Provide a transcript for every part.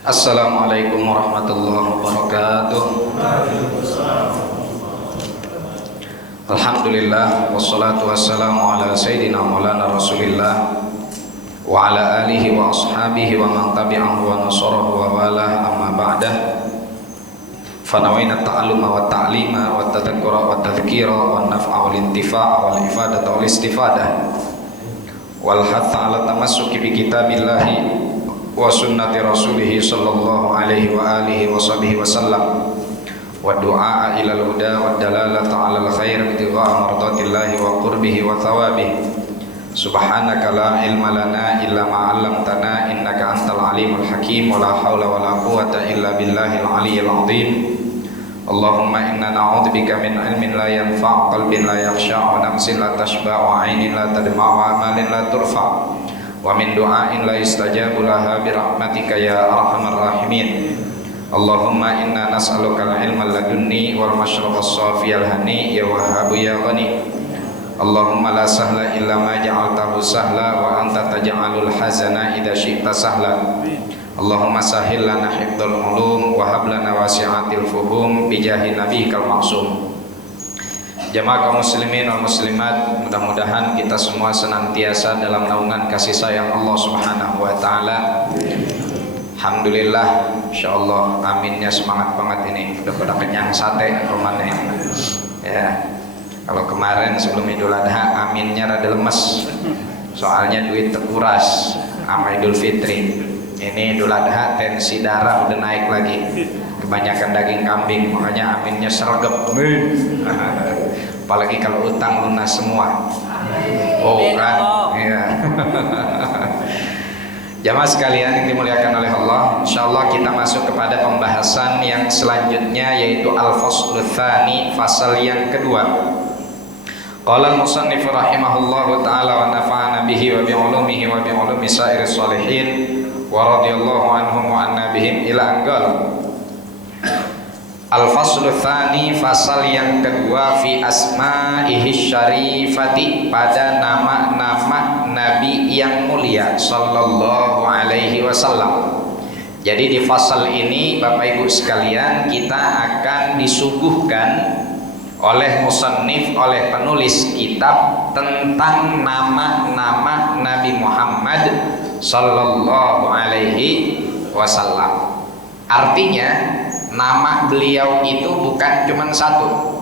Assalamualaikum warahmatullahi wabarakatuh. Alhamdulillah wassalatu wassalamu ala sayyidina maulana Rasulillah wa ala alihi wa ashabihi wa man tabi'ahu wa nasarahu wa walah, amma ba'dah. Fanawayna ta'alluma wa ta'lima wa tadhakkura wa tadhkira wa naf'a wal intifa'a wal ifadata wal istifadah wal hatha ala tamassuki bi kitabillahi wa sunnati rasulihi sallallahu alaihi wa alihi wa sahbihi wa sallam wa du'a ila al-huda wa dalalata ala al-khair ibtigha'a mardatillahi wa qurbihi wa thawabihi. Subhanaka la ilma lana illa ma 'allamtana innaka antal alimul hakim wa la haula wa la quwwata illa billahil aliyyil azim. Allahumma inna na'udzubika min ilmin la yanfa', qalbin la yakhsha', wa nafsin la tashba', wa 'ainin la tadma', wa amalin la turfa', wa min du'ain la yustajabu laha bi rahmatika ya arhamar rahimin. Allahumma inna nas'aluka al-ilma ladunni wal mashraba as-safiyal hani ya wahhabu ya ghani. Allahumma la sahla illa ma ja'altahu sahla wa anta taj'alul hazana idza syi'ta sahla. Allahumma sahhil lana hifdzal ulum wa hab lana wasi'atil fuhum bi jahi nabiyikal ma'sum. Jamaah kaum muslimin wal muslimat, mudah-mudahan kita semua senantiasa dalam naungan kasih sayang Allah Subhanahu wa taala. Alhamdulillah, insyaallah, aminnya semangat banget ini. Udah pada kenyang sate atau mana ya. Kalau kemarin sebelum Idul Adha aminnya rada lemes, soalnya duit terkuras sama Idul Fitri. Ini Idul Adha tensi darah udah naik lagi, kebanyakan daging kambing, makanya aminnya sergap. Apalagi kalau utang lunas semua. Oh kan, ya. Jamaah sekalian yang dimuliakan oleh Allah, insyaallah kita masuk kepada pembahasan yang selanjutnya, yaitu al-faslul tsani, fasal yang kedua. Qala al-musannif rahimahullahu ta'ala wa nafa'ana bihi wa bi ulumihi wa bi ulumi sa'iris sholihin wa radhiyallahu anhum wa anna bihim ila anqal. Al-faslul tsani, fasal yang kedua, fi asma'ihi syarifati, pada nama-nama Nabi yang mulia sallallahu alaihi wasallam. Jadi di fasal ini Bapak Ibu sekalian, kita akan disuguhkan oleh musannif, oleh penulis kitab, tentang nama-nama Nabi Muhammad sallallahu alaihi wasallam. Artinya nama beliau itu bukan cuma satu,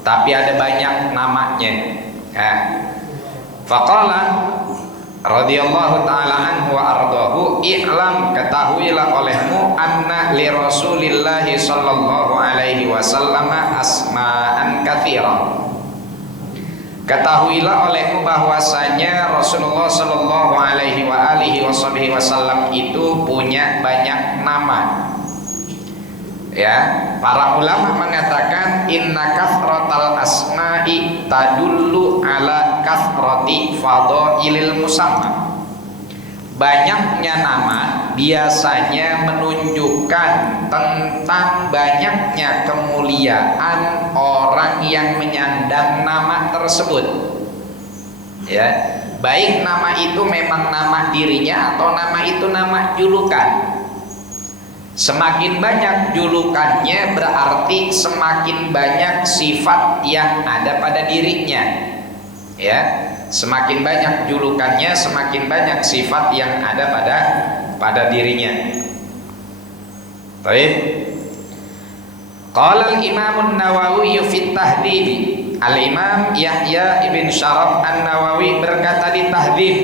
tapi ada banyak namanya. Faqala radhiyallahu ta'ala anhu wa ardahu, i'lam, ketahuilah olehmu, anna li rasulillahi sallallahu alaihi wasallam asma'an katsira. Ketahuilah olehmu bahwasanya Rasulullah sallallahu alaihi wa alihi wasallam itu punya banyak nama. Ya, para ulama mengatakan inna kathratal asma'i tadullu ala kathrati fadailil musamma. Banyaknya nama biasanya menunjukkan tentang banyaknya kemuliaan orang yang menyandang nama tersebut. Ya, baik nama itu memang nama dirinya atau nama itu nama julukan. Semakin banyak julukannya berarti semakin banyak sifat yang ada pada dirinya. Ya, semakin banyak julukannya, semakin banyak sifat yang ada pada dirinya. Baik. Qala al-Imam an-Nawawi fi at-Tahdhib. Al-Imam Yahya ibn Syaraf an-Nawawi berkata di Tahdhib.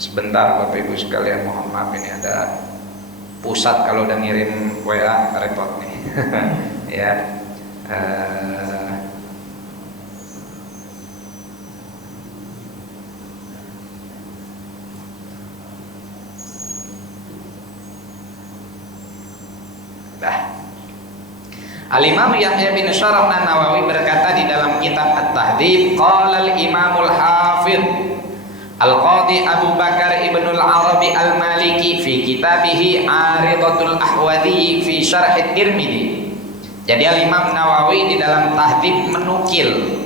Sebentar Bapak Ibu sekalian, mohon maaf, ini ada pusat kalau udah ngirim WA repot nih. Ya. Al-Imam Yahya bin Syaraf an-Nawawi berkata di dalam kitab At-Tahdhib, qala al-Imamul Hafidh Al-Qadhi Abu Bakar Ibnul Arabi Al-Maliki fi kitabihi Aridatul Ahwadi fi Syarh At-Tirmidzi. Jadi Al-Imam Nawawi di dalam Tahdhib menukil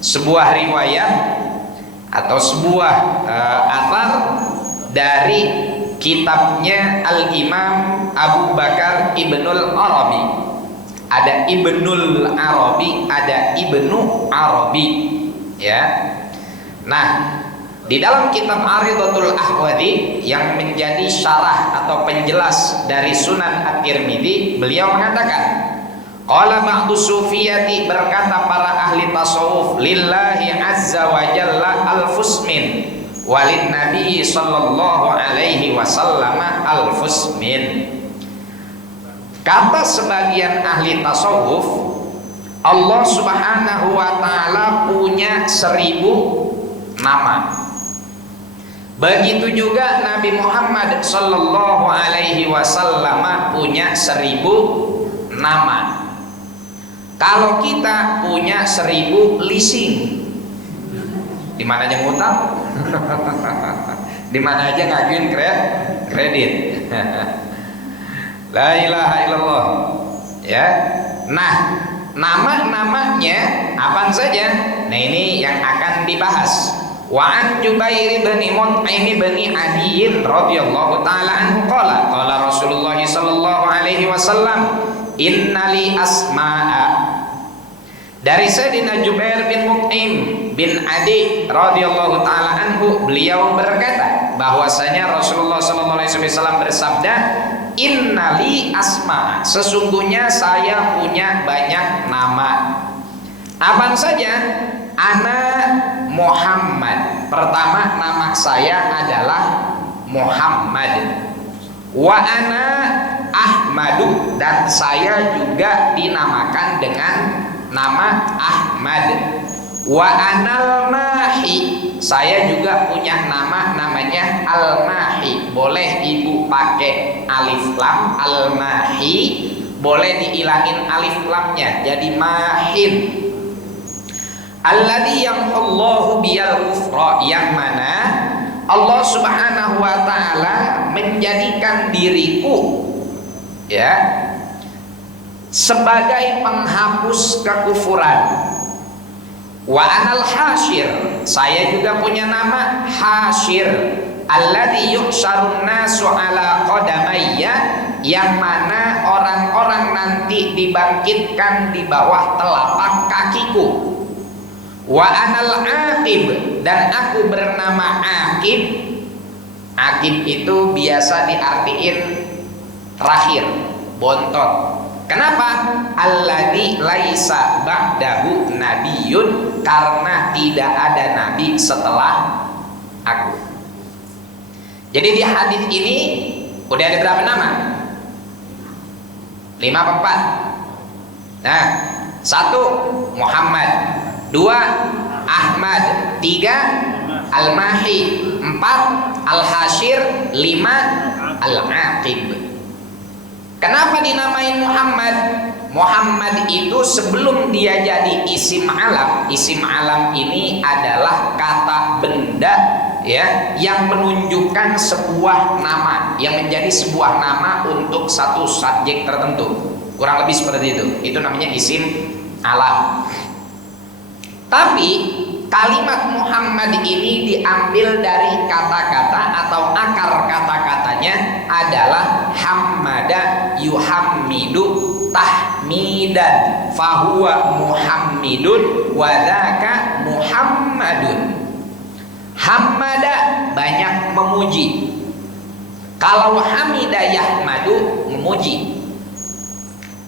sebuah riwayat atau sebuah athar dari kitabnya Al-Imam Abu Bakar Ibnul Arabi. Ada Ibnul Arabi, ada Ibnu Arabi, ya. Nah, di dalam kitab Aridatul Ahwadi yang menjadi syarah atau penjelas dari Sunan At-Tirmidzi, beliau mengatakan, qala ba'du sufiyati, berkata para ahli tasawuf, lillahi azza wa jalla alfusmin walin nabi sallallahu alaihi wasallam alfusmin. Kata sebagian ahli tasawuf, Allah subhanahu wa ta'ala punya 1000 nama. Begitu juga Nabi Muhammad sallallahu alaihi wasallam punya 1000 nama. Kalau kita punya 1000 leasing, di mana aja ngutang, di mana aja ngajuin kredit. La ilaha illallah, ya. Nah, nama-namanya apa saja? Nah, ini yang akan dibahas. Wa an Jubair bin Mut'im bin Adiy radhiyallahu taala anhu qala qala Rasulullah sallallahu alaihi wasallam, innali asma'a. Dari Sayyidina Jubair bin Mut'im bin Adi radhiyallahu taala anhu, beliau berkata bahwasanya Rasulullah sallallahu alaihi wasallam bersabda, innali asma, sesungguhnya saya punya banyak nama. Apa saja? Ana Muhammad. Pertama, nama saya adalah Muhammad. Wa ana Ahmadu, dan saya juga dinamakan dengan nama Ahmad. Wa anal mahi, saya juga punya nama namanya Al-Mahi. Boleh ibu pakai alif lam Al-Mahi, boleh dihilangin alif lamnya jadi Mahin. Alladzi yamhullahu biyal kufra, yang mana Allah subhanahu wa ta'ala menjadikan diriku, ya, sebagai penghapus kekufuran. Wa anal hasyir, saya juga punya nama Hasyir. Alladzi yuhsyarun nasu ala qadamayya, yang mana orang-orang nanti dibangkitkan di bawah telapak kakiku. Wa anal aqib, dan aku bernama Aqib. Aqib itu biasa diartiin terakhir, bontot. Kenapa? Alladzi laisa ba'dahu nabiyyun, karena tidak ada nabi setelah aku. Jadi di hadis ini udah ada berapa nama? 5 apa 4? Nah, 1 Muhammad, 2 Ahmad, 3 Al-Mahi, 4 Al-Hasyir, 5 Al-Aqib. Kenapa dinamain Muhammad? Muhammad itu sebelum dia jadi isim alam. Isim alam ini adalah kata benda, ya, yang menunjukkan sebuah nama, yang menjadi sebuah nama untuk satu subjek tertentu. Kurang lebih seperti itu. Itu namanya isim alam. Tapi kalimat Muhammad ini diambil dari kata-kata atau akar kata-katanya adalah hammada yuhammidu tahmidan, fahuwa muhammidun wa dzaka muhammadun. Hammada banyak memuji. Kalau hamida yahmadu, memuji.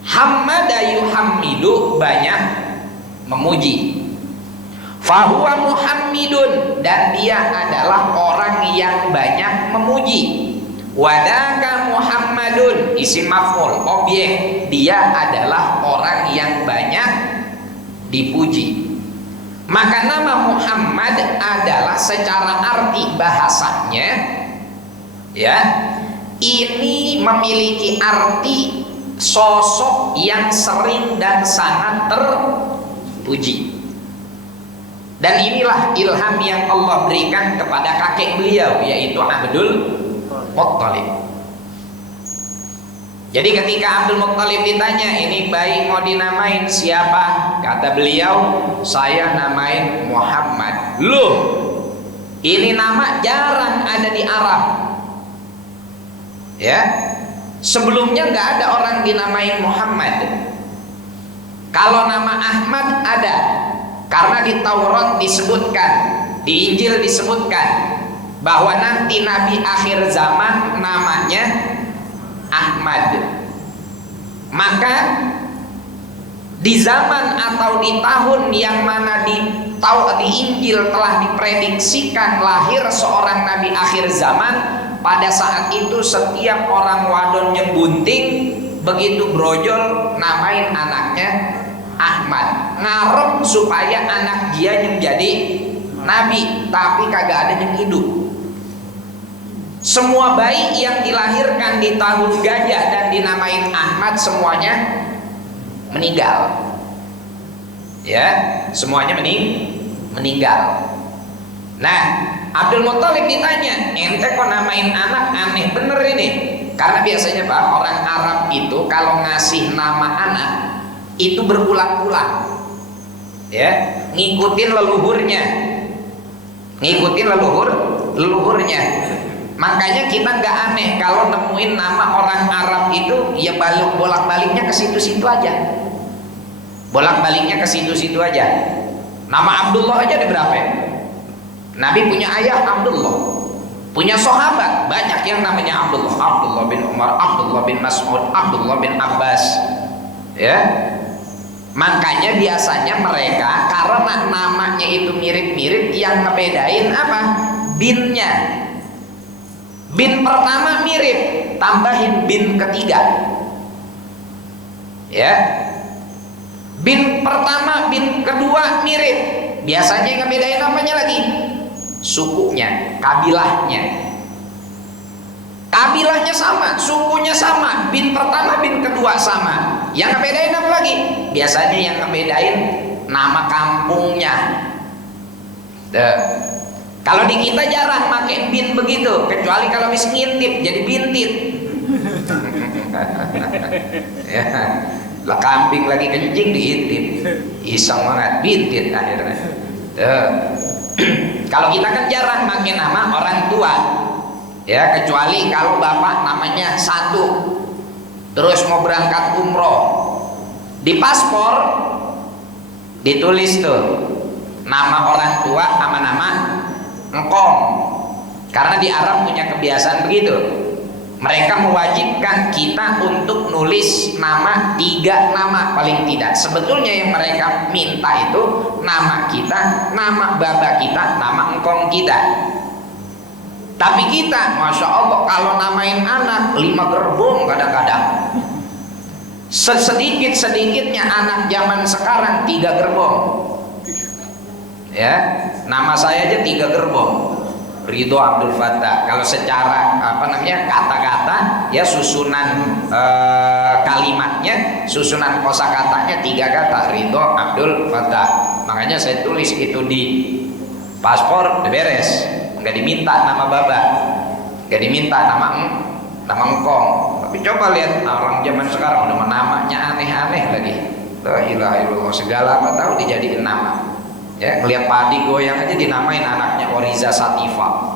Hammada yuhammidu, banyak memuji. Fahuwa muhammidun, dan dia adalah orang yang banyak memuji. Wadaka muhammadun, isim maf'ul, objek, dia adalah orang yang banyak dipuji. Maka nama Muhammad adalah secara arti bahasanya, ya, ini memiliki arti sosok yang sering dan sangat terpuji. Dan inilah ilham yang Allah berikan kepada kakek beliau, yaitu Abdul Muttalib. Jadi ketika Abdul Muttalib ditanya, ini bayi mau dinamain siapa? Kata beliau, saya namain Muhammad. Loh, ini nama jarang ada di Arab. Ya, sebelumnya nggak ada orang dinamain Muhammad. Kalau nama Ahmad ada, karena di Taurat disebutkan, di Injil disebutkan bahwa nanti Nabi akhir zaman namanya Ahmad. Maka di zaman atau di tahun yang mana di Injil telah diprediksikan lahir seorang Nabi akhir zaman, pada saat itu setiap orang wadon yang bunting begitu brojol namain anaknya Ahmad, ngarep supaya anak dia yang jadi nabi, tapi kagak ada yang hidup. Semua bayi yang dilahirkan di tahun gajah dan dinamain Ahmad semuanya meninggal. Ya, semuanya meninggal. Nah, Abdul Muthalib ditanya, ente kok namain anak aneh bener ini? Karena biasanya Pak, orang Arab itu kalau ngasih nama anak itu berulang-ulang, ya, ngikutin leluhurnya. Leluhurnya. Makanya kita nggak aneh kalau nemuin nama orang Arab itu ya bolak-baliknya ke situ-situ aja. Nama Abdullah aja ada berapa ya? Nabi punya ayah Abdullah, punya sahabat banyak yang namanya Abdullah. Abdullah bin Umar, Abdullah bin Mas'ud, Abdullah bin Abbas. Ya, makanya biasanya mereka karena namanya itu mirip-mirip, yang ngebedain apa? Binnya. Bin pertama mirip, tambahin bin ketiga. Ya, bin pertama, bin kedua mirip. Biasanya yang ngebedain apanya lagi? Sukunya, kabilahnya. Kabilahnya sama, sukunya sama, bin pertama, bin kedua sama. Yang ngebedain apa lagi? Biasanya yang ngebedain nama kampungnya. Kalau di kita jarang pakai bin begitu, kecuali kalau habis ngintip jadi bintit. Ya, lah kambing lagi kencing diintip, iseng banget, bintit akhirnya. Kalau kita kan jarang pakai nama orang tua, ya, kecuali kalau bapak namanya satu, terus mau berangkat umroh, di paspor ditulis tuh nama orang tua sama nama engkong. Karena di Arab punya kebiasaan begitu, mereka mewajibkan kita untuk nulis nama 3 nama paling tidak. Sebetulnya yang mereka minta itu nama kita, nama baba kita, nama engkong kita. Tapi kita, Masya Allah, kalau namain anak 5 gerbong kadang-kadang. Sedikit-sedikitnya anak zaman sekarang 3 gerbong. Ya, nama saya aja 3 gerbong. Ridho Abdul Fattah. Kalau secara kata-kata, ya susunan kalimatnya, susunan kosakatanya 3 kata, Ridho Abdul Fattah. Makanya saya tulis itu di paspor, udah beres. Nggak diminta nama baba, nggak diminta nama engkong. Tapi coba lihat orang zaman sekarang udah namanya aneh-aneh lagi. La ilaha illallah, segala apa tahu dijadiin nama. Ya, ngelihat padi goyang aja dinamain anaknya Oriza Sativa.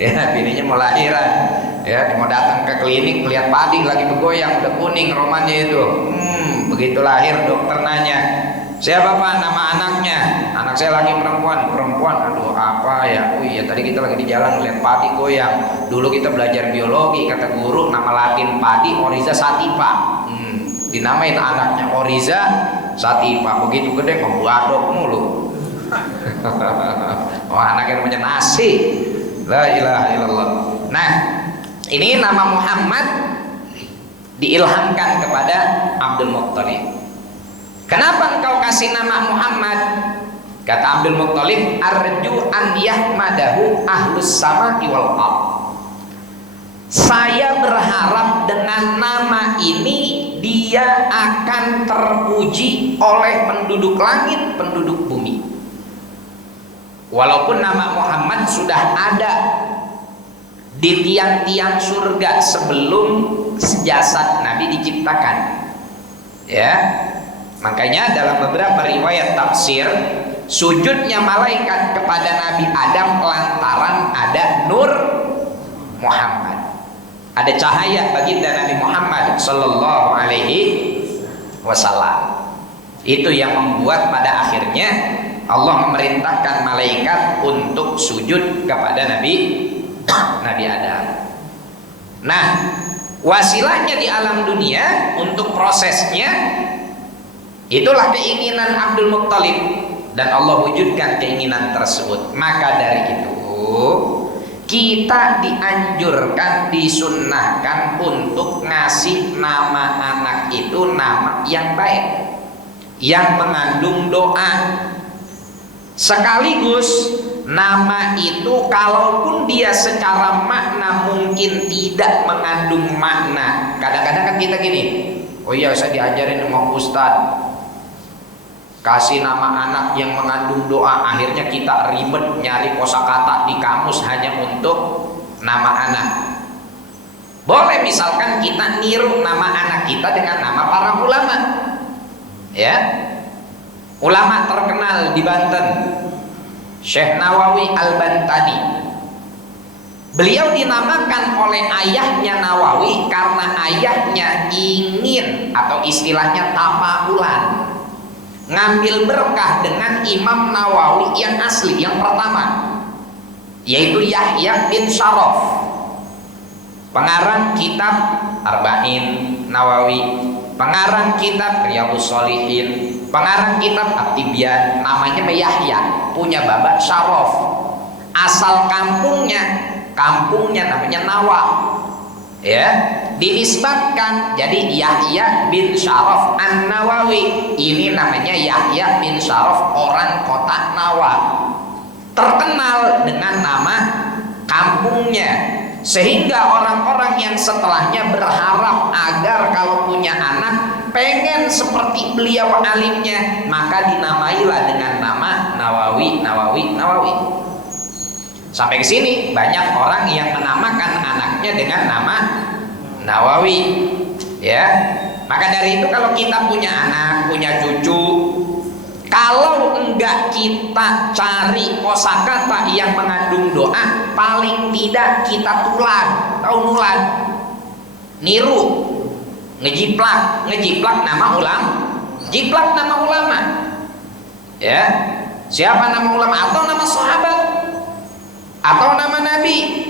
Ya, bininya mau lahiran, ya, mau datang ke klinik ngelihat padi lagi bergoyang, udah kuning romannya itu. Begitu lahir dokter nanya, siapa Pak nama anaknya? Anak saya lagi perempuan. Aduh apa ya? Oh iya, tadi kita lagi di jalan ngeliat padi goyang. Dulu kita belajar biologi, kata guru nama latin padi Oriza Sativa. Dinamain anaknya Oriza Sativa. Begitu gede membuadok mulu. Oh, anaknya namanya nasi. La ilaha illallah. Nah, ini nama Muhammad diilhamkan kepada Abdul Muthalib. Kenapa engkau kasih nama Muhammad? Kata Abdul Muthalib, arju an yahmadahu ahlus samai wal ardh. Saya berharap dengan nama ini dia akan terpuji oleh penduduk langit, penduduk bumi. Walaupun nama Muhammad sudah ada di tiang-tiang surga sebelum jasad Nabi diciptakan. Ya. Makanya dalam beberapa riwayat tafsir, sujudnya malaikat kepada Nabi Adam lantaran ada nur Muhammad. Ada cahaya baginda Nabi Muhammad sallallahu alaihi wasallam. Itu yang membuat pada akhirnya Allah memerintahkan malaikat untuk sujud kepada Nabi Adam. Nah, wasilahnya di alam dunia untuk prosesnya itulah keinginan Abdul Muttalib, dan Allah wujudkan keinginan tersebut. Maka dari itu kita dianjurkan, disunnahkan untuk ngasih nama anak itu nama yang baik, yang mengandung doa. Sekaligus nama itu kalaupun dia secara makna mungkin tidak mengandung makna. Kadang-kadang kan kita gini, oh iya saya diajarin sama Ustadz kasih nama anak yang mengandung doa, akhirnya kita ribet nyari kosakata di kamus hanya untuk nama anak. Boleh misalkan kita niru nama anak kita dengan nama para ulama, ya, ulama terkenal di Banten, Syekh Nawawi Al-Bantani. Beliau dinamakan oleh ayahnya Nawawi karena ayahnya ingin atau istilahnya tafakulan, ngambil berkah dengan Imam Nawawi yang asli, yang pertama, yaitu Yahya bin Syaraf, pengarang kitab Arba'in Nawawi, pengarang kitab Riyadhus Shalihin, pengarang kitab At-Tibyan, namanya Yahya, punya bapak Syaraf. Asal kampungnya namanya Nawa, ya, dinisbatkan jadi Yahya bin Syaraf An-Nawawi. Ini namanya Yahya bin Syaraf, orang kota Nawa, terkenal dengan nama kampungnya, sehingga orang-orang yang setelahnya berharap agar kalau punya anak pengen seperti beliau alimnya, maka dinamailah dengan nama Nawawi. Sampai ke sini banyak orang yang menamakan anaknya dengan nama Nawawi, ya. Maka dari itu kalau kita punya anak, punya cucu, kalau enggak kita cari kosakata yang mengandung doa, paling tidak kita nulan, niru, ngejiplak nama ulama, ya. Siapa nama ulama? Atau nama sahabat, atau nama nabi.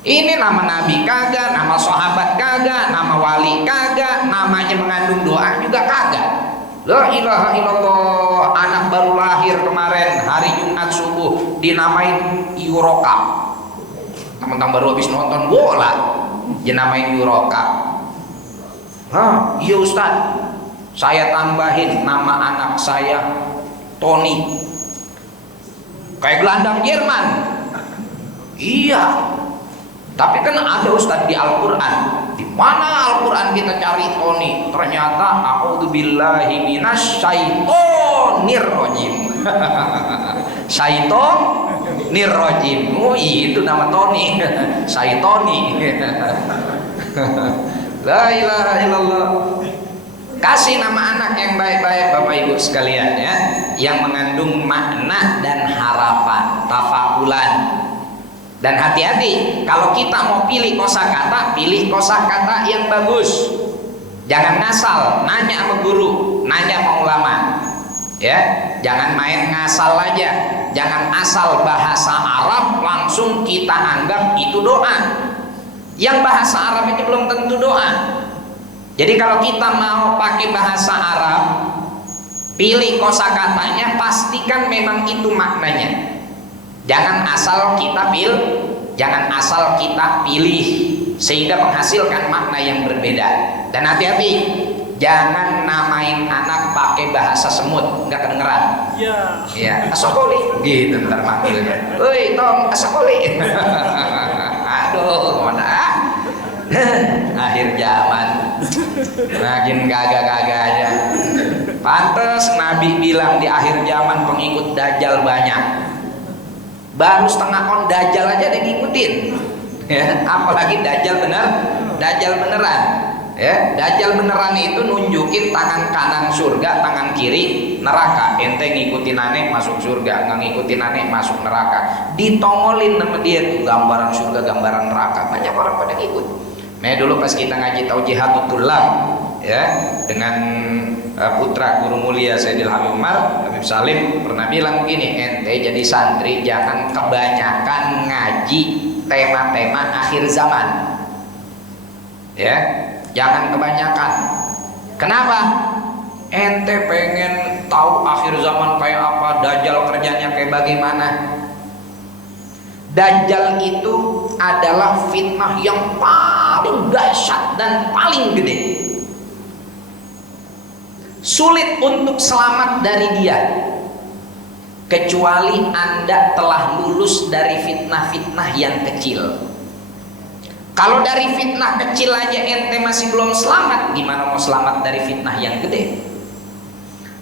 Ini nama nabi kagak, nama sahabat kagak, nama wali kagak, namanya mengandung doa juga kagak. La ilaha illallah, anak baru lahir kemarin hari Jumat subuh dinamain Yuroka. Teman-teman baru habis nonton bola dinamain Yuroka. Iya Ustaz, saya tambahin nama anak saya Tony, kayak gelandang Jerman. Iya, tapi kan ada Ustaz di Al-Quran. Di mana Al-Quran kita cari Tony? Ternyata a'udzubillahi minasyaitonir rajim. Syaitonir rajim. Oh, itu nama Tony. Syaitoni. La ilaha illallah. Kasih nama anak yang baik-baik Bapak Ibu sekalian, ya, yang mengandung makna dan harapan, tafakulan. Dan hati-hati kalau kita mau pilih kosakata, pilih kosakata yang bagus. Jangan ngasal, nanya sama guru, nanya sama ulama, ya. Jangan main ngasal aja. Jangan asal bahasa Arab langsung kita anggap itu doa. Yang bahasa Arab itu belum tentu doa. Jadi kalau kita mau pakai bahasa Arab, pilih kosakatanya, pastikan memang itu maknanya. Jangan asal kita pilih sehingga menghasilkan makna yang berbeda. Dan hati-hati, jangan namain anak pakai bahasa semut, nggak kedengeran. Iya, asokoli, gitu ntar manggilnya. Woi, Tom, asokoli. Aduh, mana? Akhir zaman, makin kagak-kagaknya. Pantes Nabi bilang di akhir zaman pengikut Dajjal banyak. Baru setengah on Dajjal aja ada ngikutin, ya, apalagi Dajjal beneran, Ya, Dajjal beneran itu nunjukin tangan kanan surga, tangan kiri neraka. Ente ngikutin aneh masuk surga, nggak ngikutin aneh masuk neraka. Ditongolin sama dia tuh gambaran surga, gambaran neraka. Banyak orang pada ngikut. Nah dulu pas kita ngaji Taujihatul Tullab ya dengan putra guru mulia Sayyidil Habib Umar, Habib Salim pernah bilang begini, ente jadi santri jangan kebanyakan ngaji tema-tema akhir zaman. Ya. Jangan kebanyakan. Kenapa? Ente pengen tahu akhir zaman kayak apa, Dajjal kerjanya kayak bagaimana? Dajjal itu adalah fitnah yang paling dahsyat dan paling gede. Sulit untuk selamat dari dia, kecuali Anda telah lulus dari fitnah-fitnah yang kecil. Kalau dari fitnah kecil aja ente masih belum selamat, gimana mau selamat dari fitnah yang gede?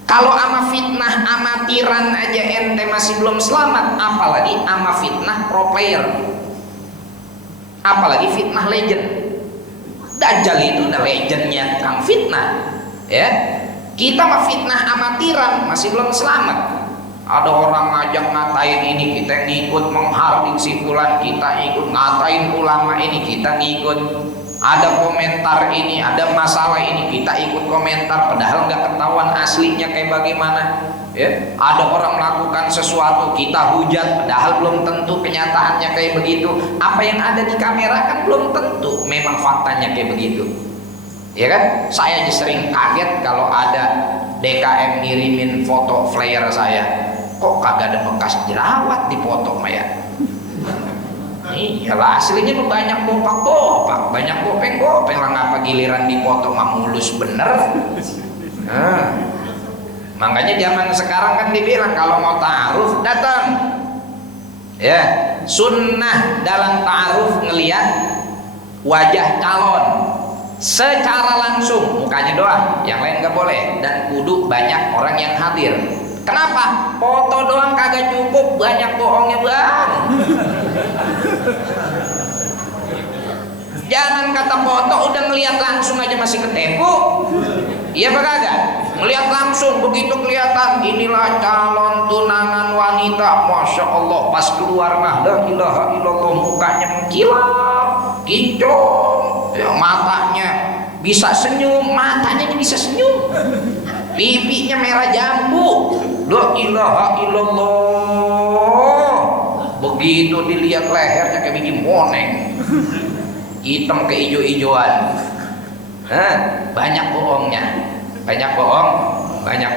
Kalau ama fitnah amatiran aja ente masih belum selamat, apalagi ama fitnah pro player, apalagi fitnah legend. Dajjal itu udah legendnya tukang fitnah, ya. Kita mah fitnah amatiran masih belum selamat. Ada orang ngajak ngatain ini, kita ngikut, menghardik si fulan, kita ikut, ngatain ulama ini, kita ngikut. Ada komentar ini, ada masalah ini, kita ikut komentar, padahal nggak ketahuan aslinya kayak bagaimana. Ya, ada orang melakukan sesuatu, kita hujat, padahal belum tentu kenyataannya kayak begitu. Apa yang ada di kamera kan belum tentu memang faktanya kayak begitu. Ya kan? Saya aja sering kaget kalau ada DKM ngirimin foto flyer saya. Kok kagak ada bekas jerawat di foto Maya? Iyalah aslinya banyak bopak-bopak, banyak gopeng-gopeng lah, ngapa giliran di foto mah mulus bener. Makanya zaman sekarang kan dibilang kalau mau ta'aruf datang. Ya, sunnah dalam ta'aruf ngelihat wajah calon secara langsung, mukanya doang, yang lain nggak boleh, dan kudu banyak orang yang hadir. Kenapa? Foto doang kagak cukup, banyak bohongnya bang. Jangan kata foto udah ngelihat langsung aja masih ketipu. Iya apa kagak? Ngelihat langsung begitu kelihatan inilah calon tunangan wanita, masya Allah, pas keluar mah la ilaha illallah, mukanya mengkilap, kinclong, ya, matanya bisa senyum, matanya bisa senyum, pipinya merah jambu. La ilaha illallah. Begitu dilihat lehernya kayak biji moneng, hitam keijo-ijoan. Banyak bohongnya, banyak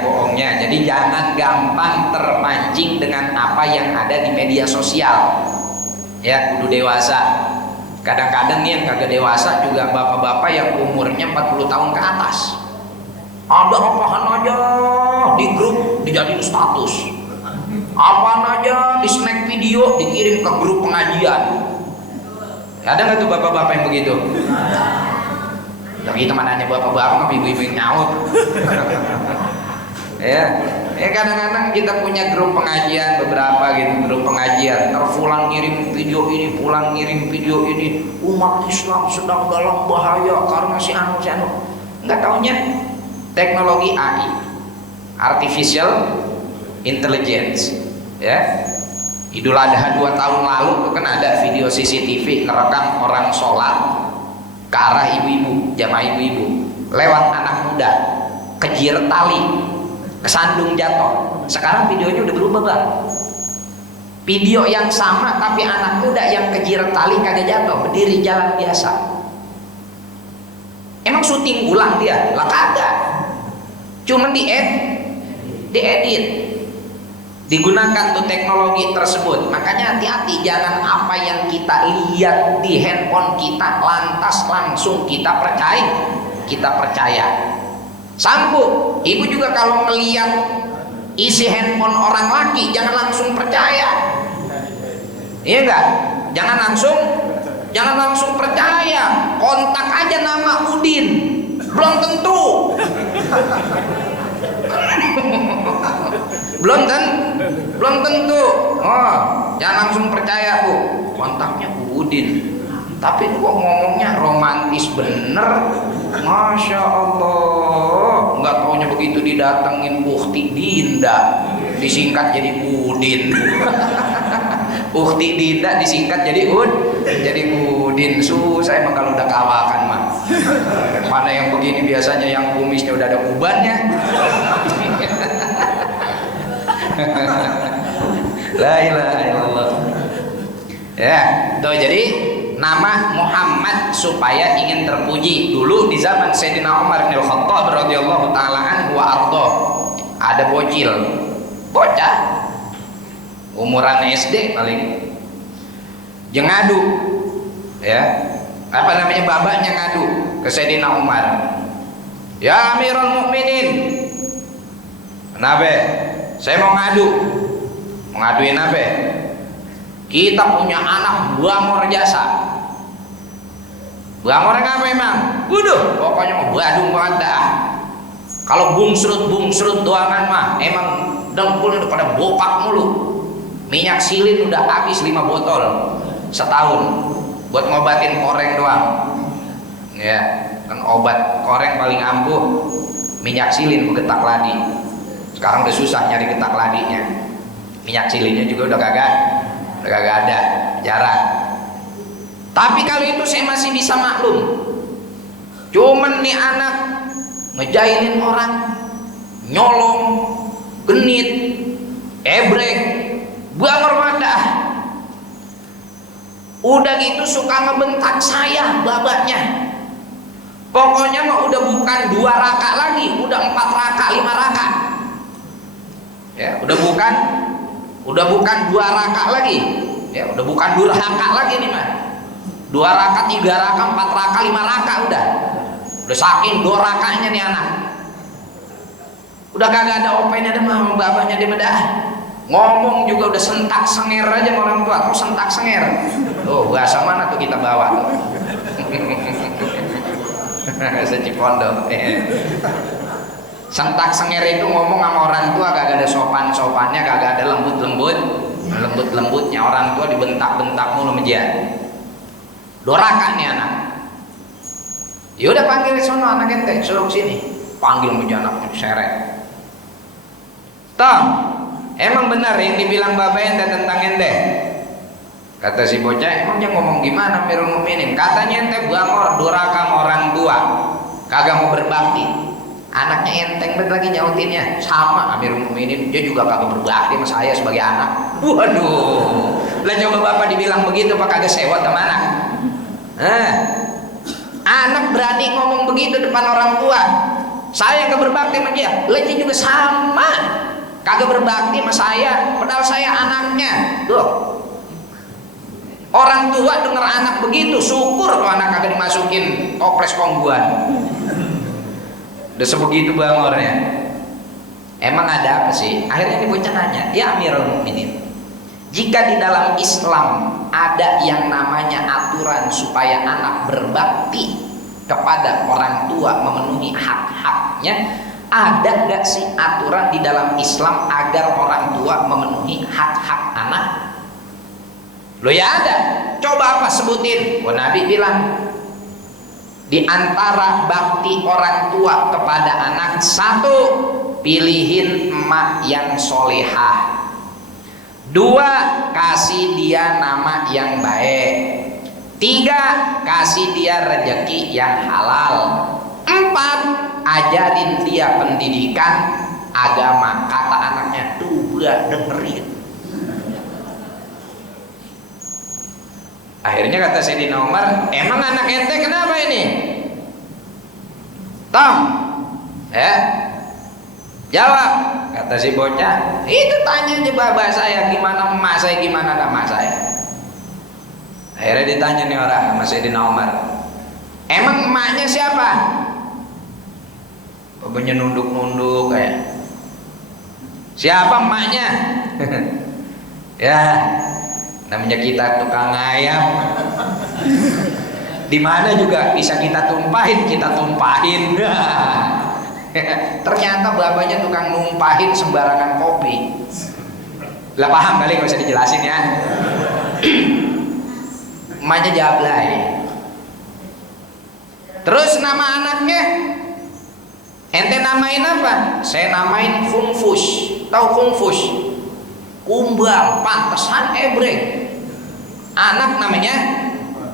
bohongnya. Jadi jangan gampang terpancing dengan apa yang ada di media sosial. Ya, kudu dewasa. Kadang-kadang nih yang kagak dewasa juga bapak-bapak yang umurnya 40 tahun ke atas. Ada apaan aja di grup dijadiin status, apaan aja di snack video dikirim ke grup pengajian. Ada nggak tuh bapak-bapak yang begitu? Tapi teman nanya bapak-bapak, ibu-ibu yang nyaut. Ya kadang-kadang kita punya grup pengajian beberapa gitu, grup pengajian. Fulan ngirim video ini, fulan ngirim video ini. Umat Islam sedang dalam bahaya karena si anu. Nggak taunya teknologi AI, artificial intelligence, ya. Idul Adha 2 tahun lalu itu kan ada video CCTV ngerekam orang sholat ke arah ibu-ibu, jamaah ibu-ibu, lewat anak muda, kejir tali, kesandung jatuh. Sekarang videonya udah berubah bang. Video yang sama tapi anak muda yang kejir tali kagak jatuh, berdiri jalan biasa. Emang syuting ulang dia? Lah kagak. Cuman diedit, digunakan tuh teknologi tersebut. Makanya hati-hati, jangan apa yang kita lihat di handphone kita lantas langsung kita percaya. Sambung, ibu juga kalau melihat isi handphone orang laki jangan langsung percaya. Iya enggak? Jangan langsung percaya. Kontak aja nama Udin, belum tentu. belum tentu. Oh, jangan langsung percaya bu. Kontaknya Udin, tapi kok ngomongnya romantis bener. Masya Allah, nggak taunya begitu didatengin Ukti Dinda, disingkat jadi Udin. Ukti Dinda disingkat jadi Udin. Susah emang kalau udah kawakan mah. Mana yang begini biasanya yang kumisnya udah ada ubannya. La ilaha illallah. Ya, tuh jadi nama Muhammad supaya ingin terpuji. Dulu di zaman Sayyidina Umar bin Khattab radhiyallahu taala anhu wa ardha, ada bocil, bocah umuran SD paling, ngadu, ya, apa namanya, babanya ngadu ke Sayyidina Umar. Ya Amirul Mukminin, kenapa? Saya mau ngadu. Ngaduin apa? Kita punya anak bangor jasa. Bangor apa emang? Waduh, pokoknya mau badung banget dah. Kalau bungsrut doangan mah emang dengkulnya udah pada bopak mulu. Minyak silin udah habis 5 botol setahun buat ngobatin koreng doang. Ya, kan obat koreng paling ampuh minyak silin begetak ladi. Sekarang udah susah nyari getak ladinya. Minyak silinnya juga udah kagak ada, jarang. Tapi kalau itu saya masih bisa maklum. Cuman nih anak ngejailin orang, nyolong, genit, ebrek, bangor madah. Udah gitu suka ngebentak saya babanya. Pokoknya mah udah bukan 2 rakaat lagi, udah 4 rakaat, 5 rakaat. Ya, udah bukan 2 rakaat lagi. Ya, udah bukan 2 rakaat lagi nih mah. 2 rakaat, 3 rakaat, 4 rakaat, 5 rakaat udah. Udah saking 2 rakaatnya nih anak. Udah kagak ada opennya deh mah babanya dia dah. Ngomong juga udah sentak senger aja sama orang tua, tuh sentak senger. Tuh bahasa mana tuh kita bawa tuh? Bahasa Cipondo. Sentak senger itu ngomong sama orang tua kagak ada sopan-sopannya, kagak ada lembut-lembutnya. Orang tua dibentak-bentak mulu meja. Doraka nih anak. Ya udah panggil sono anak ente, suruh sini. Panggil meja anaknya seret. Tom, emang benar yang dibilang bapak ente tentang ente? Kata si bocah, emangnya ngomong gimana Amirul Mukminin? Katanya ente bangor, durhaka sama orang tua, kagak mau berbakti. Anaknya enteng banget lagi nyautinnya, sama Amirul Mukminin, dia juga kagak berbakti sama saya sebagai anak. Waduh, lah coba bapak dibilang begitu pak kagak sewot sama anak. Anak berani ngomong begitu depan orang tua. Saya gak berbakti sama dia, lah dia juga sama, kagak berbakti sama saya, padahal saya anaknya. Tuh, orang tua denger anak begitu, syukur kalau anak kagak dimasukin toples kongguan. Udah sebegitu bangornya. Emang ada apa sih? Akhirnya ini bocah nanya, ya Amirul Mukminin, jika di dalam Islam ada yang namanya aturan supaya anak berbakti kepada orang tua, memenuhi hak-haknya, ada gak sih aturan di dalam Islam agar orang tua memenuhi hak-hak anak? Loh ya ada. Coba apa sebutin? Oh, Nabi bilang, di antara bakti orang tua kepada anak, 1, pilihin emak yang solehah. 2, kasih dia nama yang baik. 3, kasih dia rezeki yang halal. 4, ajarin dia pendidikan agama. Kata anaknya, tuh gua dengerin. Akhirnya kata Sayyidina Umar, emang anak ente kenapa ini? Tom, jawab. Kata si bocah, itu tanya aja bapak saya gimana, emak saya gimana, nama saya. Akhirnya ditanya nih orang sama Sayyidina Umar, emang emaknya siapa? Bapaknya nunduk-nunduk kayak, siapa emaknya? Ya, namanya kita tukang ayam, di mana juga bisa kita tumpahin. Ternyata bapaknya tukang numpahin sembarangan kopi. Lah paham kali, nggak usah dijelasin ya. Emaknya jablay. Terus nama anaknya ente namain apa? Saya namain Fungfus. Tahu Fungfus? Kumbang, pantesan ebreng. Anak namanya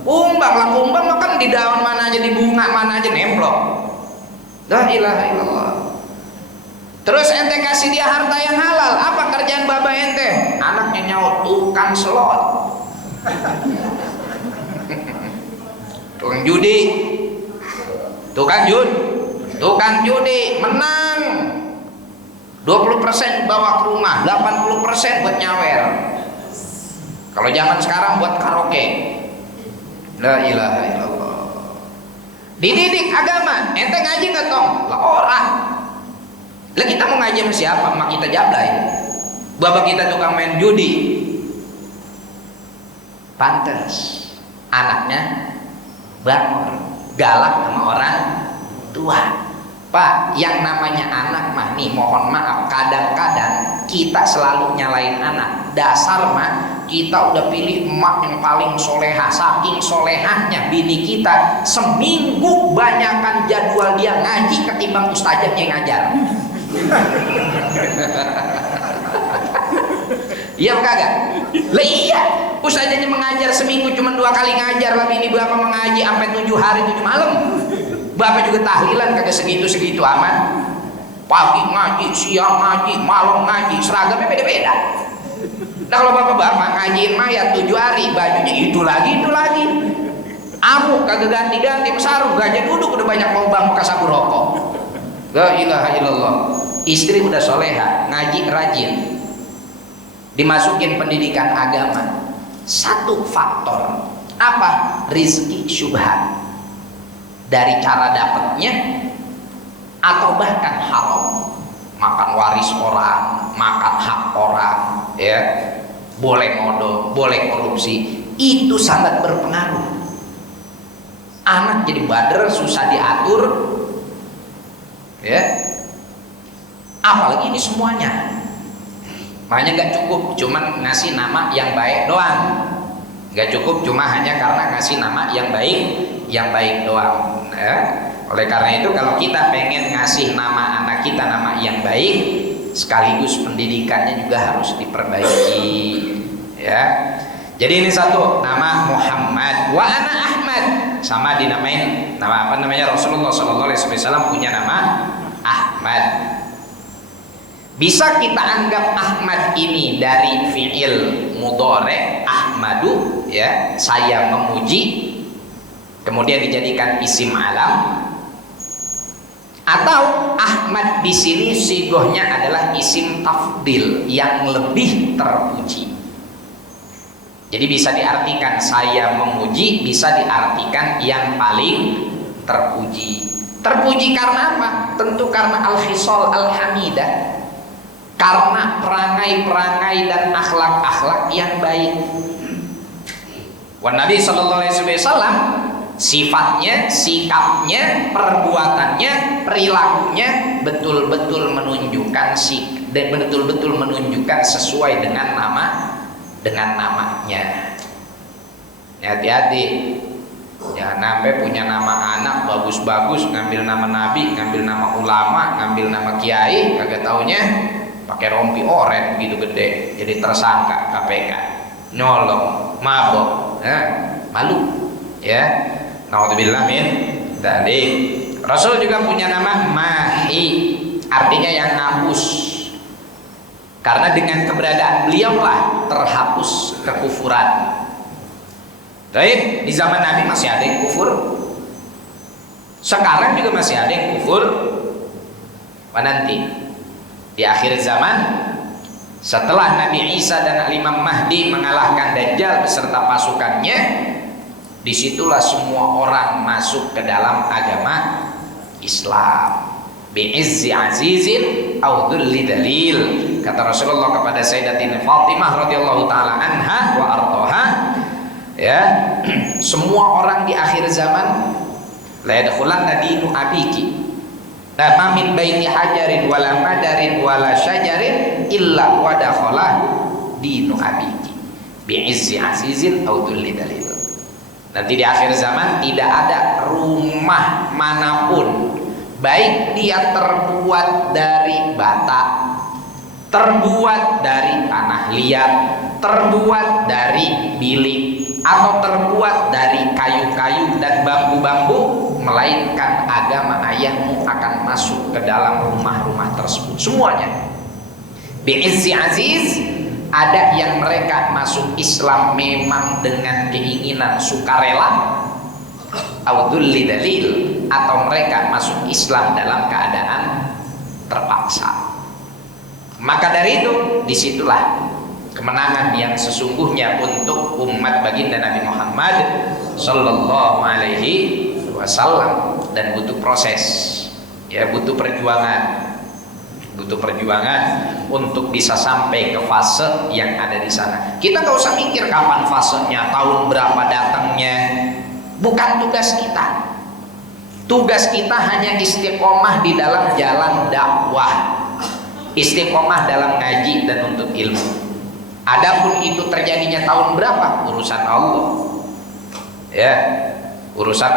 kumbang. Lah kumbang kan di daun mana aja, di bunga mana aja nemplok. La ilaha illallah. Terus ente kasih dia harta yang halal. Apa kerjaan baba ente? Anaknya nyaut tukang slot. Tukang judi. Tukang judi menang. 20% bawa ke rumah, 80% buat nyawer. Kalau zaman sekarang buat karaoke. La ilaha illallah. Dididik agama, ente ngaji nggak tong? Lah orang. Lah kita mau ngaji sama siapa? Mak kita jablay. Bapak kita tukang main judi. Pantes anaknya bangor, galak sama orang tua. Pak, yang namanya anak mah nih, mohon maaf, kadang-kadang kita selalu nyalain anak. Dasar mah kita udah pilih emak yang paling soleha. Saking solehahnya bini kita, seminggu banyakkan jadwal dia ngaji ketimbang ustazahnya yang ngajar. Iya apa kagak? Lah iya, ustazahnya mengajar seminggu cuma 2 kali ngajar, lah bini bapak mengaji sampai 7 hari 7 malam. Bapak juga tahlilan kagak segitu-segitu aman. Pagi ngaji, siang ngaji, malam ngaji, seragamnya beda-beda. Nah kalau bapak-bapak ngajiin mayat 7 hari, bajunya itu lagi. Amuk kagak ganti-ganti, sarung gajah duduk udah banyak lubang bekas sabu rokok. La ilaha illallah. Istri udah soleha, ngaji rajin, dimasukin pendidikan agama. Satu faktor apa? Rizki syubhat, dari cara dapatnya atau bahkan haram. Makan waris orang, makan hak orang, ya, boleh ngodo, boleh korupsi, itu sangat berpengaruh. Anak jadi bader, susah diatur, ya. Apalagi ini semuanya. Makanya nggak cukup cuman ngasih nama yang baik doang. Nggak cukup cuma hanya karena ngasih nama yang baik doang. Ya. Oleh karena itu kalau kita pengen ngasih nama anak kita nama yang baik, sekaligus pendidikannya juga harus diperbaiki. Ya. Jadi ini satu, nama Muhammad, wa ana Ahmad, sama dinamain nama apa namanya, Rasulullah SAW punya nama Ahmad. Bisa kita anggap Ahmad ini dari fi'il mudhari ahmadu, ya, saya memuji, kemudian dijadikan isim alam, atau Ahmad di sini sigohnya adalah isim tafdil yang lebih terpuji. Jadi bisa diartikan saya memuji, bisa diartikan yang paling terpuji. Terpuji karena apa? Tentu karena al-khisal al-hamidah, karena perangai-perangai dan akhlak-akhlak yang baik. Wan Nabi sallallahu alaihi wasallam, sifatnya, sikapnya, perbuatannya, perilakunya betul-betul menunjukkan betul-betul menunjukkan sesuai dengan namanya. Hati-hati, jangan sampai punya nama anak bagus-bagus, ngambil nama nabi, ngambil nama ulama, ngambil nama kiai, kagak taunya pakai rompi oren gitu gede, jadi tersangka KPK, nyolong, mabok, malu, ya. Naudzubillah min dzalik. Rasul juga punya nama Mahi, artinya yang ngapus, karena dengan keberadaan beliaulah terhapus kekufuran. Baik, di zaman Nabi masih ada yang kufur, sekarang juga masih ada yang kufur. Nanti di akhir zaman, setelah Nabi Isa dan Imam Mahdi mengalahkan Dajjal beserta pasukannya, disitulah semua orang masuk ke dalam agama Islam. Bi'izzi azizin au dhulli dalil, kata Rasulullah kepada Sayyidatina Fatimah radhiyallahu taala anha wa ardhaha, ya, semua orang di akhir zaman la yadkhulanna dinu abiki, ma min baiti hajarin wala madarin wala syajarin illa wa dakhala dinu abiki bi'izzi azizin au dhulli dalil. Nanti di akhir zaman tidak ada rumah manapun, baik dia terbuat dari bata, terbuat dari tanah liat, terbuat dari bilik, atau terbuat dari kayu-kayu dan bambu-bambu, melainkan agama ayahmu akan masuk ke dalam rumah-rumah tersebut semuanya. Bi'izzi aziz. Ada yang mereka masuk Islam memang dengan keinginan sukarela, audulli dalil, atau mereka masuk Islam dalam keadaan terpaksa. Maka dari itu, disitulah kemenangan yang sesungguhnya untuk umat baginda Nabi Muhammad Sallallahu Alaihi Wasallam. Dan butuh proses, ya, butuh perjuangan untuk bisa sampai ke fase yang ada di sana. Kita nggak usah mikir kapan fasenya, tahun berapa datangnya. Bukan tugas kita. Tugas kita hanya istiqomah di dalam jalan dakwah, istiqomah dalam ngaji dan untuk ilmu. Adapun itu terjadinya tahun berapa, urusan Allah. Ya, urusan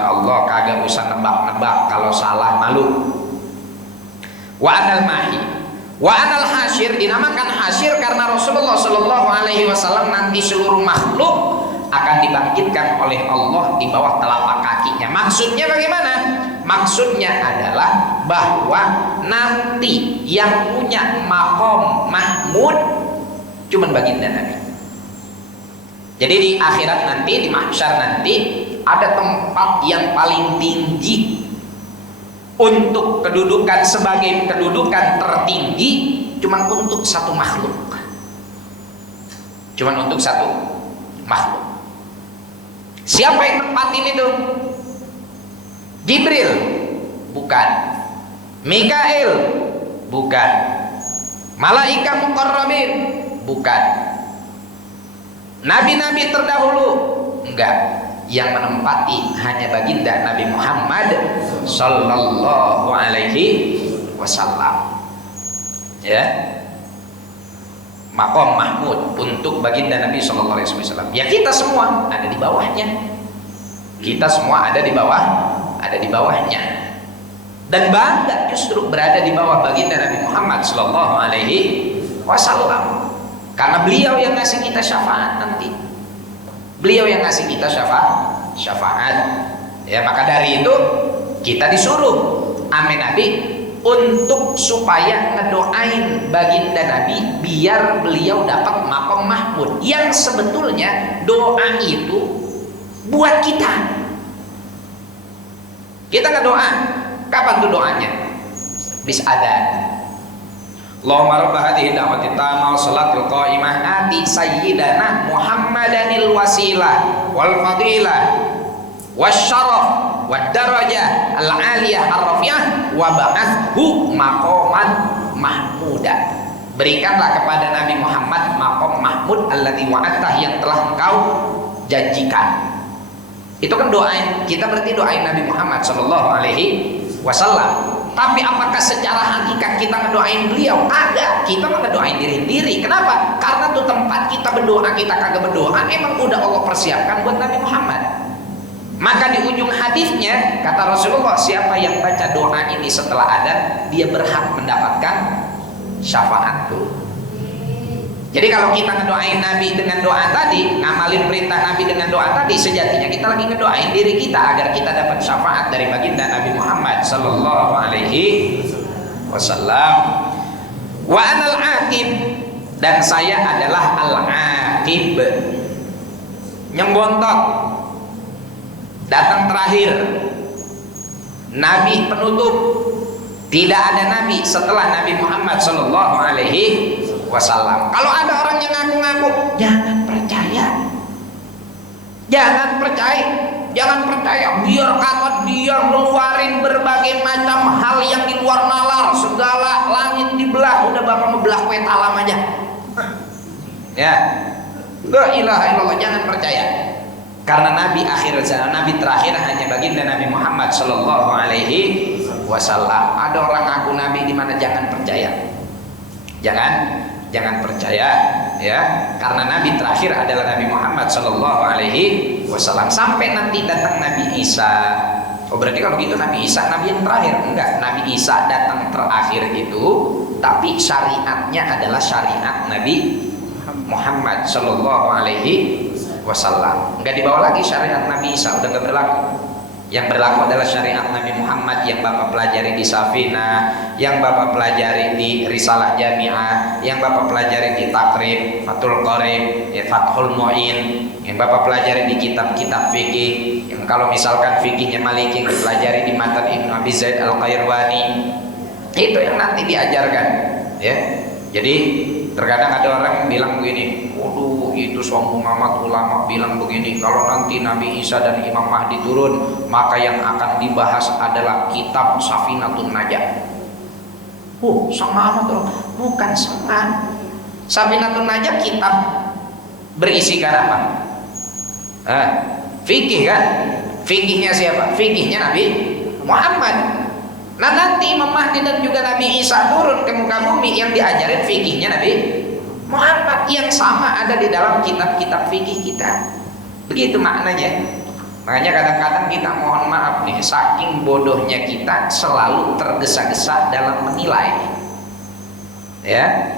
Allah, kagak usah nebak-nebak. Kalau salah malu. Wa anal mahi, wa anal hasyir, dinamakan hasyir karena Rasulullah Shallallahu Alaihi Wasallam nanti seluruh makhluk akan dibangkitkan oleh Allah di bawah telapak kakinya. Maksudnya bagaimana? Maksudnya adalah bahwa nanti yang punya maqam mahmud cuman baginda Nabi. Jadi di akhirat nanti, di mahsyar nanti, ada tempat yang paling tinggi untuk kedudukan sebagai kedudukan tertinggi, cuman untuk satu makhluk. Siapa yang tempatin itu? Jibril? Bukan. Mikail? Bukan. Malaikat muqarrabin? Bukan. Nabi-nabi terdahulu? Enggak. Yang menempati hanya baginda Nabi Muhammad Sallallahu Alaihi Wasallam. Ya, maqam mahmud untuk baginda Nabi Sallallahu Alaihi Wasallam. Ya, kita semua ada di bawahnya. Ada di bawahnya. Dan bangga justru berada di bawah baginda Nabi Muhammad Sallallahu Alaihi Wasallam. Karena beliau yang ngasih kita syafaat nanti. Beliau yang ngasih kita syafaat. Ya, maka dari itu kita disuruh ame Nabi untuk supaya ngedoain baginda Nabi biar beliau dapat maqam mahmud, yang sebetulnya doa itu buat kita. Kita ngedoa, kapan tuh doanya? Bis adzan. Allahumma rabb hadhihi da'wati tammah salatul qa'imah ati sayyidana Muhammadanil wasilah wal fadilah wasyaraf wad darajah al aliyah ar rafi'ah wa ba'athu maqaman mahmuda. Berikanlah kepada Nabi Muhammad maqam mahmud alladzi wa'adtah, yang telah engkau janjikan. Itu kan doain kita, berarti doain Nabi Muhammad sallallahu alaihi wasallam. Tapi apakah secara hakikat kita ngedoain beliau? Ada, kita mah ngedoain diri sendiri. Kenapa? Karena tuh tempat kita berdoa, kita kagak berdoa, emang udah Allah persiapkan buat Nabi Muhammad. Maka di ujung hadisnya kata Rasulullah, siapa yang baca doa ini setelah adzan, dia berhak mendapatkan syafaat tuh. Jadi kalau kita ngedoain Nabi dengan doa tadi, ngamalin perintah Nabi dengan doa tadi, sejatinya kita lagi ngedoain diri kita agar kita dapat syafaat dari baginda Nabi Muhammad Sallallahu Alaihi Wasallam. Wa anal aqib, dan saya adalah al-aqib, nyembontok, datang terakhir, Nabi penutup. Tidak ada Nabi setelah Nabi Muhammad Sallallahu Alaihi Wasallam. Kalau ada orang yang ngaku-ngaku, jangan percaya, biar kata dia ngeluarin berbagai macam hal yang di luar nalar, segala langit dibelah, udah bapak membelah kue talam aja. Ya, la ilaha illallah, jangan percaya. Karena Nabi akhir zaman, Nabi terakhir hanya baginda Nabi Muhammad Sallallahu Alaihi Wasallam. Ada orang ngaku Nabi di mana, jangan percaya. Jangan percaya. ya, karena nabi terakhir adalah Nabi Muhammad sallallahu alaihi wasallam sampai nanti datang Nabi Isa. Oh berarti kalau gitu Nabi Isa nabi yang terakhir? Enggak, Nabi Isa datang terakhir itu, tapi syariatnya adalah syariat Nabi Muhammad sallallahu alaihi wasallam. Enggak dibawa lagi syariat Nabi Isa, udah enggak berlaku. Yang berlaku adalah syariat Nabi Muhammad yang Bapak pelajari di Safinah, yang Bapak pelajari di Risalah Jami'ah, yang Bapak pelajari di Takrib, Fathul Qorib, ya, Fathul Mu'in, yang Bapak pelajari di kitab-kitab fikih. Yang kalau misalkan fikihnya Maliki pelajari di Matan Ibnu Abi Zaid Al-Qairwani. Itu yang nanti diajarkan, ya. Jadi terkadang ada orang yang bilang begini, waduh itu sombong amat ulama bilang begini, kalau nanti Nabi Isa dan Imam Mahdi turun maka yang akan dibahas adalah kitab Safinatun Najah. Sama amat loh. Bukan sama. Safinatun Najah kitab berisikan apa? Fikih kan? Fikihnya siapa? Fikihnya Nabi Muhammad. Nah nanti Imam Mahdi dan juga Nabi Isa turun ke muka bumi, yang diajarin fikihnya Nabi Muhammad yang sama ada di dalam kitab-kitab fikih kita. Begitu maknanya. Makanya kadang-kadang kita mohon maaf nih, saking bodohnya kita selalu tergesa-gesa dalam menilai. Ya.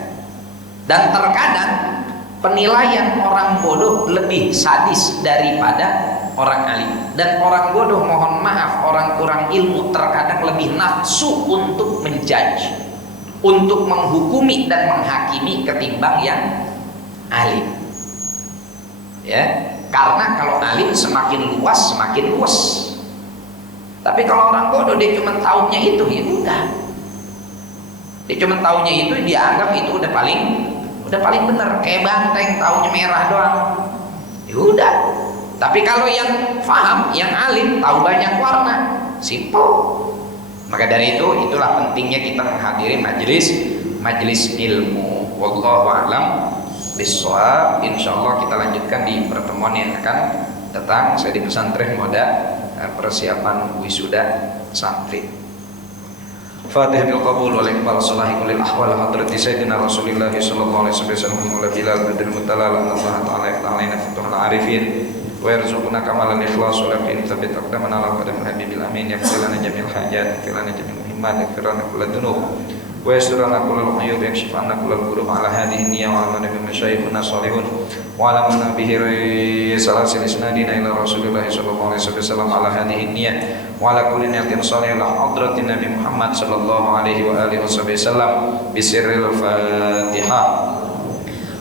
Dan terkadang penilaian orang bodoh lebih sadis daripada orang alim. Dan orang bodoh, mohon maaf, orang kurang ilmu terkadang lebih nafsu untuk menjudge, untuk menghukumi dan menghakimi ketimbang yang alim. Ya, karena kalau alim semakin luas semakin luas. Tapi kalau orang bodoh dia cuma taunya itu, ya udah. Dia cuma taunya itu, dia anggap itu udah paling benar, kayak banteng taunya merah doang. Ya udah. Tapi kalau yang faham, yang alim, tahu banyak warna, simple. Maka dari itu, itulah pentingnya kita menghadiri majelis ilmu. Wallahu a'lam bishawab. Insyaallah kita lanjutkan di pertemuan yang akan datang. Saya di pesantren Moda, persiapan wisuda santri. Fatihah bil qabul wal iqbal salahi kulil ahwal hadrati sayyidina Rasulillah sallallahu alaihi wasallam wa bilal badal mutalal Allah ta'ala yaf'alina futuhul arifin wa yarzuquna kamalan ikhlas wa laqin tsabbit aqdamana ala qadam habibil amin yaghfirlana jamil hajat yaghfirlana jamil muhimmat yaghfirlana kull dzunub wa yasrana kull uyub yakshifana kull ghurub ala hadhihi niyyah wa ala nabi masyayikhuna salihun wa ala man bihi salasil isnadina ila Rasulillah sallallahu alaihi wasallam ala hadhihi niyyah wa ala kulli niyatin salihah la hadratin Nabi Muhammad sallallahu alaihi wa alihi wasallam bisirril Fatihah.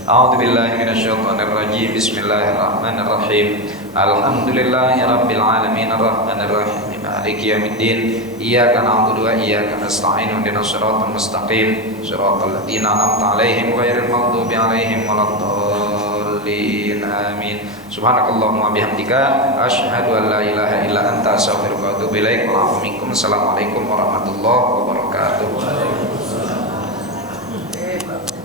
A'udzu billahi minasyaitonir rajim. Bismillahirrahmanirrahim. Alhamdulillahi rabbil alamin arrahmanir rahim maliki yaumiddin. Iyyaka na'budu wa iyyaka nasta'in ihdinas siratal mustaqim siratal ladzina an'amta 'alaihim ghairil maghdubi 'alaihim waladdallin. Amin. Subhanakallahumma bihamdika asyhadu an la ilaha illa anta astaghfiruka wa atubu ilaik. Wa assalamualaikum warahmatullahi wabarakatuh.